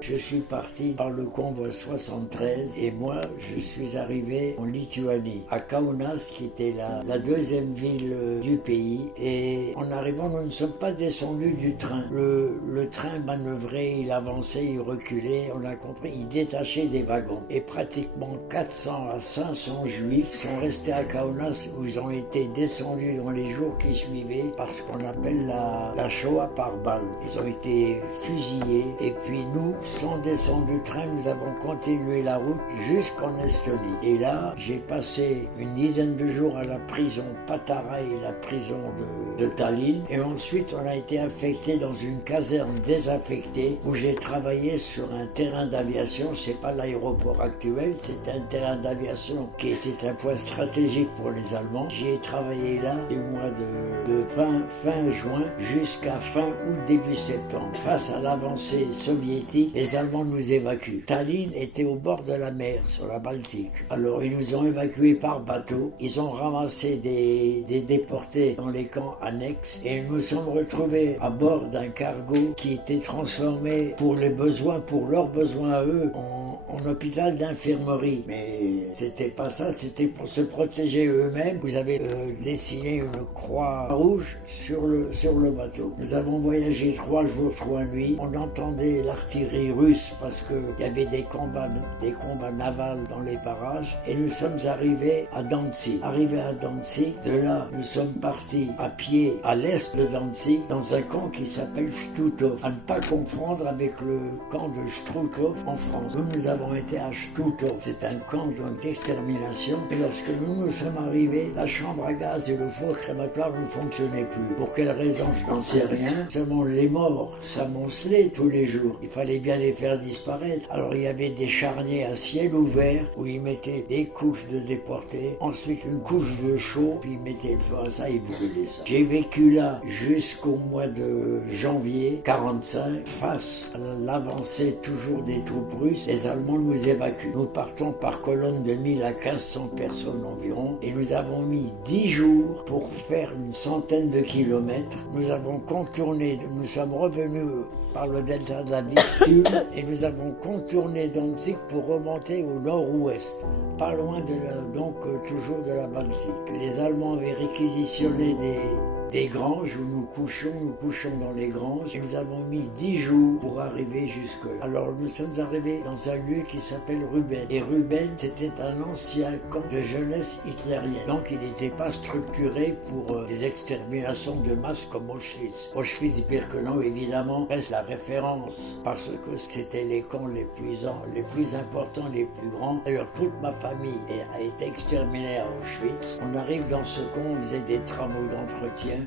Je suis parti par le convoi 73 et moi je suis arrivé en Lituanie, à Kaunas qui était la deuxième ville du pays, et en arrivant nous ne sommes pas descendus du train. Le train manœuvrait, il avançait, il reculait, on a compris, il détachait des wagons et pratiquement 400 à 500 juifs sont restés à Kaunas où ils ont été descendus dans les jours qui suivaient par ce qu'on appelle la Shoah par balle. Ils ont été fusillés et puis nous, sans descendre du train, nous avons continué la route jusqu'en Estonie. Et là, j'ai passé une dizaine de jours à la prison Patara et la prison de Tallinn. Et ensuite, on a été affecté dans une caserne désaffectée où j'ai travaillé sur un terrain d'aviation. C'est pas l'aéroport actuel, c'est un terrain d'aviation qui était un point stratégique pour les Allemands. J'y ai travaillé là du mois de fin juin jusqu'à fin août, début septembre. Face à l'avancée soviétique, les Allemands nous évacuent. Tallinn était au bord de la mer, sur la Baltique. Alors ils nous ont évacués par bateau. Ils ont ramassé des déportés dans les camps annexes et nous nous sommes retrouvés à bord d'un cargo qui était transformé pour leurs besoins à eux, en hôpital d'infirmerie. Mais c'était pas ça, c'était pour se protéger eux-mêmes. Vous avez dessiné une croix rouge sur le bateau. Nous avons voyagé 3 jours, 3 nuits. On entendait l'artillerie russe parce qu'il y avait des combats navals dans les barrages. Et nous sommes arrivés à Danzig. Arrivés à Danzig, de là, nous sommes partis à pied à l'est de Danzig, dans un camp qui s'appelle Stutthof. À ne pas confondre avec le camp de Struthof en France. Nous avons été à Stutthof. C'est un camp d'extermination. Et lorsque nous sommes arrivés, la chambre à gaz et le four crématoire ne fonctionnaient plus. Pour quelle raison, je n'en sais rien. Seulement les morts s'amoncelaient tous les jours. Il fallait bien les faire disparaître. Alors il y avait des charniers à ciel ouvert où ils mettaient des couches de déportés, ensuite une couche de chaud, puis ils mettaient le feu à ça et ils brûlaient ça. J'ai vécu là jusqu'au mois de janvier 45, face à l'avancée toujours des troupes russes. Les Allemands nous évacuent. Nous partons par colonne de 1000 à 1500 personnes environ et nous avons mis 10 jours pour faire une centaine de kilomètres. Nous avons contourné, nous sommes revenus par le delta de la Vistule et nous avons contourné Danzig pour remonter au nord-ouest, pas loin toujours de la Baltique. Les Allemands avaient réquisitionné des granges où nous couchons dans les granges et nous avons mis 10 jours pour arriver jusque-là. Alors nous sommes arrivés dans un lieu qui s'appelle Ruben. Et Ruben, c'était un ancien camp de jeunesse hitlérienne. Donc il n'était pas structuré pour des exterminations de masse comme Auschwitz. Auschwitz-Birkenau, évidemment, reste la référence parce que c'était les camps les plus importants, les plus grands. D'ailleurs, toute ma famille a été exterminée à Auschwitz. On arrive dans ce camp, on faisait des travaux d'entretien.